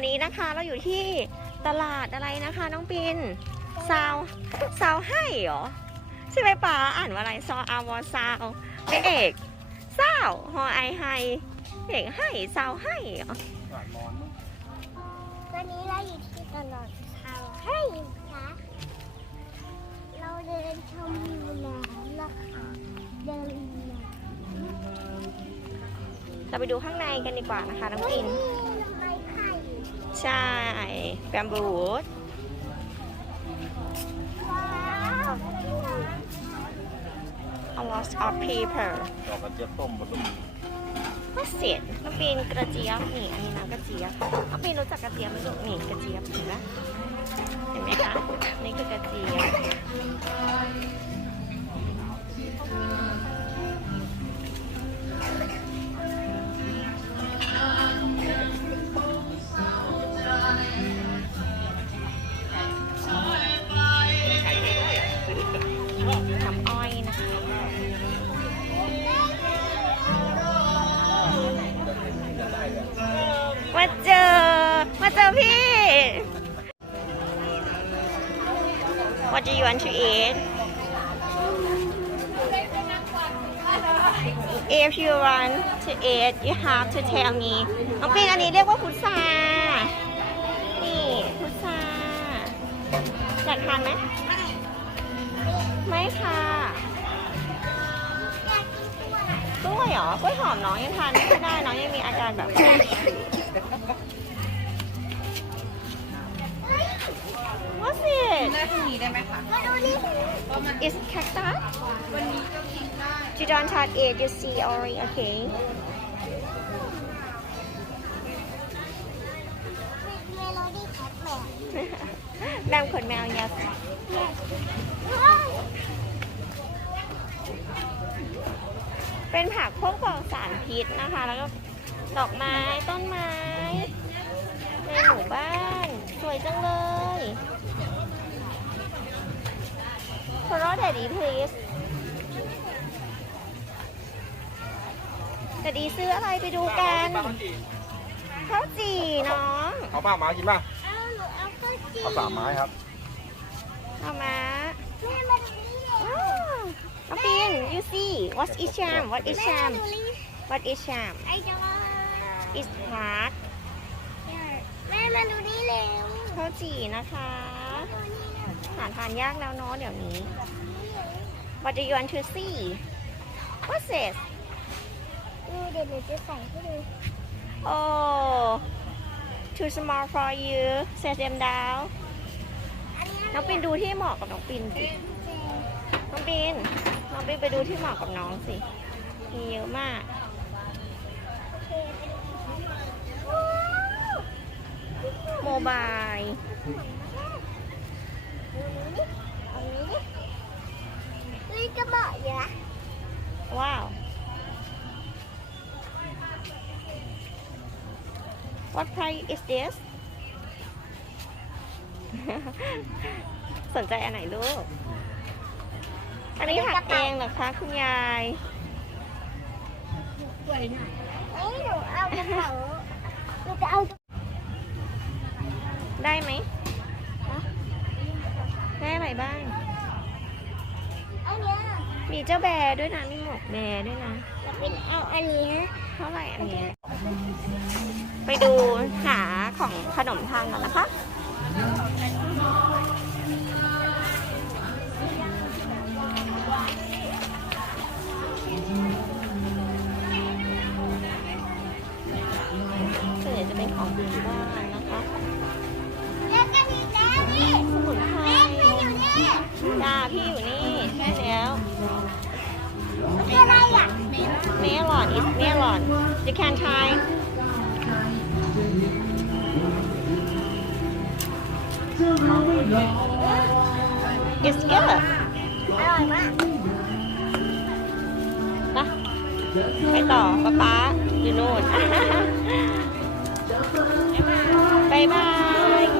อนนี้นะคะเราอยู่ที่ตลาดอะไรนะคะน้องปินซาวซาวให้เหรอใช่ไหมป๋าอ่านว่าอะไรซออาวอซาวไม่เอกซาวฮอไอไฮเอกให้ซาวให้เหรอหวานมอนมั้งวันนี้เราอยู่ที่ตลาดเช้าให้ค่ะเราเดินชมน้ำนะคะเดินมาเราไปดูข้างในกันดีกว่านะคะน้องปินไม้ไผ่ ใช่แบมบูดว้าว a lot of people ดอกกระเจี๊ยบต้มมันต้องก็เสียน้องปีนกระเจี๊ยบนี่อันนี้น้ำกระเจี๊ยบน้องปีนรู้จักกระเจี๊ยบไหมลูกนี่กระเจี๊ยบเห็นไหมเห็นไหมคะนี่คือกระเจี๊ยบ มาเจอ มาเจอพี่ What do you want to eat If you want to eat you have to tell me น้องปีนอันนี้เรียกว่าพุทรานี่พุทราอยากทานไหม ไม่ค่ะกล้วยเหรอกล้วยหอมน้องยังทานไม่ค่อยได้น้องยังมีอาการแบบ What's it ได้พรุ่งนี้ได้ไหมคะมาดูนี่เพราะมัน Is cactus วันนี้ก็กินได้ You don't touch it you see already okay เมโลดี้แคทแมนแมวขนแมว yes เป็นผักพวกปลอดสารพิษนะคะ แล้วก็ ดอกไม้ต้นไม้ในหมู่บ้านสวยจังเลย Follow daddy please แต่ดีซื้ออะไรไปดูกันข้าวจี่น้องเอาป้าหมากินป่ะเอาหนูเอาข้าวจี่เอาสามไม้ครับเอามาแม่มาดูนี่เลยว้าวน้องปิน you see what is sham what is แม่ sham มาดูนี่ what is sham ไอ้จะมา is hard แม่มาดูนี่เร็วข้าวจี่นะคะดูนี่เร็วหาทานยากแล้วเนาะเดี๋ยวนี้ what do you want to see what's this ดูเดี๋ยวหนูจะใส่ให้ดู oh too small for you set them down อันนี้น้องปินดูที่เหมาะกับน้องปินสิน้องปินน้องปินไปดูที่เหมาะกับน้องสิ มีเยอะมาก โมบายเอานี้ดิเฮ้ยจะเหมาะอยู่นะว้าว What price is this สนใจอันไหนลูก อันนี้หักเองเหรอคะคุณยายเอ้ยหนูเอากระเป๋าหนูจะเอา ได้ไหมได้อะไรบ้าง อันเนี้ยมีเจ้าแบร์ด้วยนะมีหมวกแบร์ด้วยนะ จะเป็นเอาอันเนี้ยเท่าไหร่อันเนี้ยไปดูหาของขนมทานก่อนนะคะส่วนใหญ่จะเป็นของพื้นบ้านนะคะ พี่อยู่นี่ใช่แล้วมันคืออะไรอะเมลอน is melon you can try it's good อร่อยมากนะไปต่อป๊าป๊าอยู่นู่นบายบาย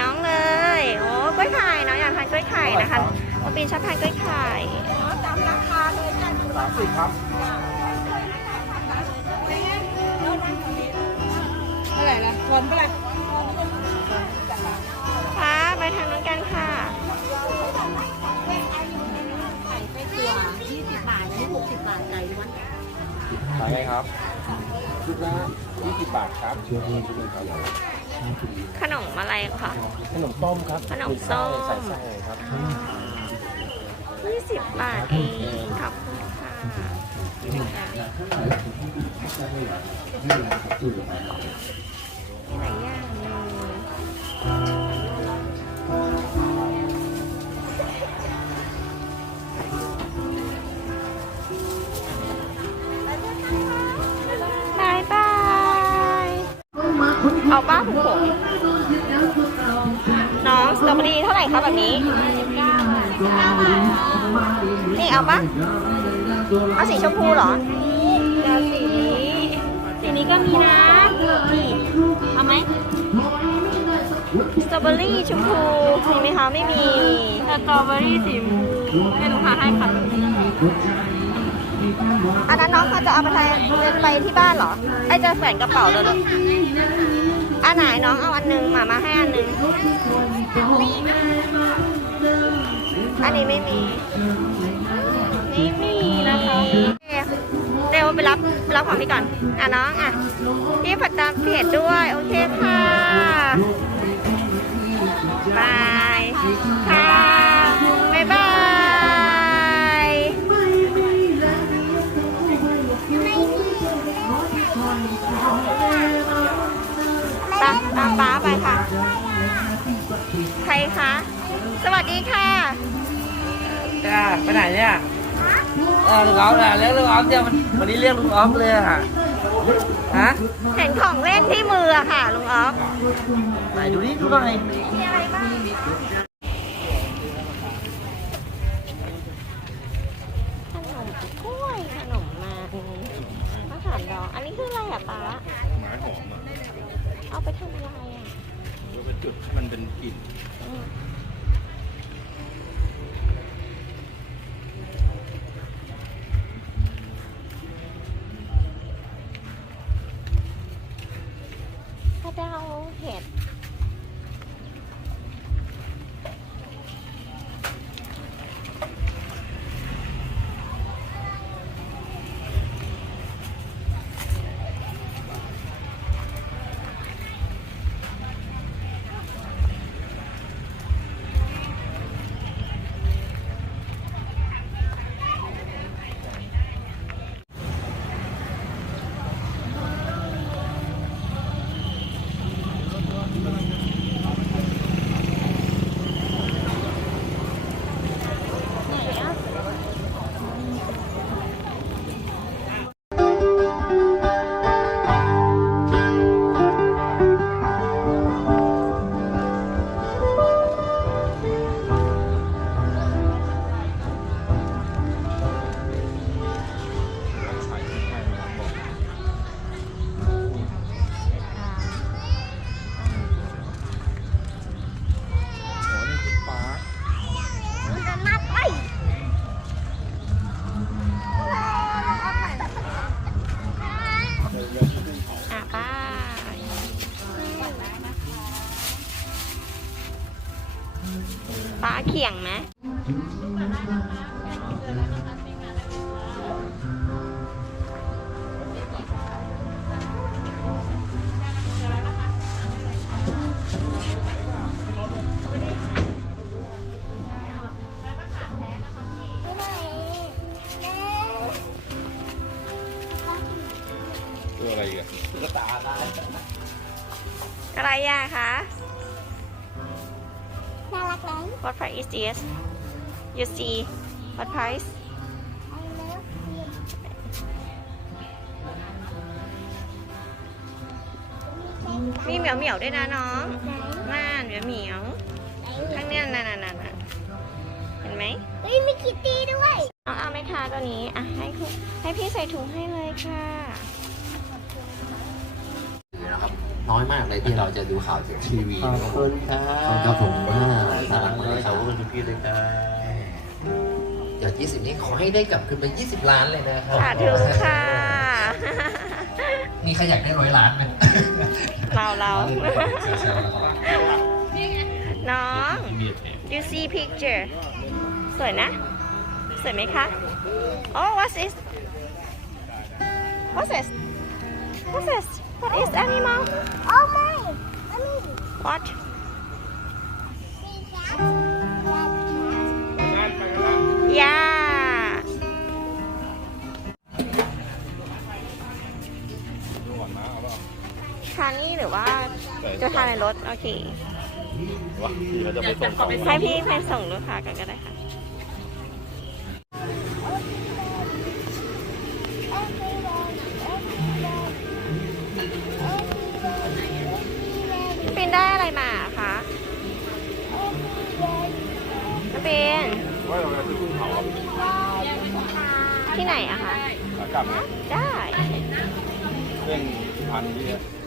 น้องเลยโอ้กล้วยไข่น้องอยากทานกล้วยไข่นะคะน้องปีนชอบทานกล้วยไข่ตามราคาเลยจ้ะสามสิบครับเท่าไหร่ละคนเท่าไหร่ป้าไปทางนู้นกันค่ะไข่ไส้ตัว20บาทอันนี้60บาทไก่ล้วนขายไงครับชุดละยี่สิบบาทครับเชื่อเพื่อนชุดละครับ ขนมอะไรคะขนมต้มครับขนมส้มใส่ไส้ครับ20บาทเองขอบคุณค่ะมีหลายอย่างเลย เอาป้าผงผงน้องสตรอเบอรี่เท่าไหร่คะแบบนี้ นี่เอาปะเอาสีชมพูเหรอเดี๋ยวสีนี้สีนี้ก็มีนะนี่เอาไหมสตรอเบอรี่ชมพูมีไหมคะไม่มีสตรอเบอรี่สีชมพูให้ลูกค้าให้ค่ะอันนั้นน้องเขาจะเอาไปไปที่บ้านเหรอไอจะแฝงกระเป๋าเลยลูกอั อันไหนน้องเอาอันหนึ่งมามาให้อันหนึ่งอันนี้ไม่มีไม่มีนะคะเร็วไปรับไปรับของพี่ก่อน อะน้องอะพี่ผัดตามเพจด้วย โอเคค่ะบาย ออลุงออฟน่ะเรียกลุงออฟเนี่ยมันวันนี้เรียกลุงออฟเลยอะฮะเห็นของเล่นที่มืออะค่ะลุงออฟไหนดูนี่ดูหน่อยขนมกล้วยขนมมันมะขามดองอันนี้คืออะไรอะป้าไม้หอมอะเอาไปทำอะไรอะเดี๋ยวไปจุดให้มันเป็นกลิ่น อืม What price is this? You see, what price? มีเหมียวเหมียวๆด้วยนะน้องม่านเหมียวเหมียวข้าง you. เนี้ยนั่นๆๆๆเห็นไหม เฮ้ยมีคิตตี้ด้วย น้องเอาไหมทาตัวนี้ อะให้ให้พี่ใส่ถุงให้เลยค่ะ นะครับน้อยมากเลยที่เราจะดูข่าวจากทีวีขอบคุณครับครับผมอ่าสาขรักอบเลยครับคุณพี่เลยครับเดี๋ยว20 นี้ขอให้ได้กลับคืนไป 20 ล้านเลยนะครับสาธุค่ะ มีใครอยากได้ร้อยล้านไหมเราเราแซวๆนะครับน้อง you see picture สวยนะ สวยไหมคะ oh what's this what's this what's this what is animal โอ้ไม่อันนี้ what สีแคท yeah ทานนี่หรือว่าจะทานในรถ โอเค วะพี่เขาจะไปส่งของให้พี่ไปส่งลูกค้ากันก็ได้ค่ะ ว่าเราจะซื้อกุ้งเผาครับที่ไหนอะคะขากลับไงได้ เร่งพันที่พ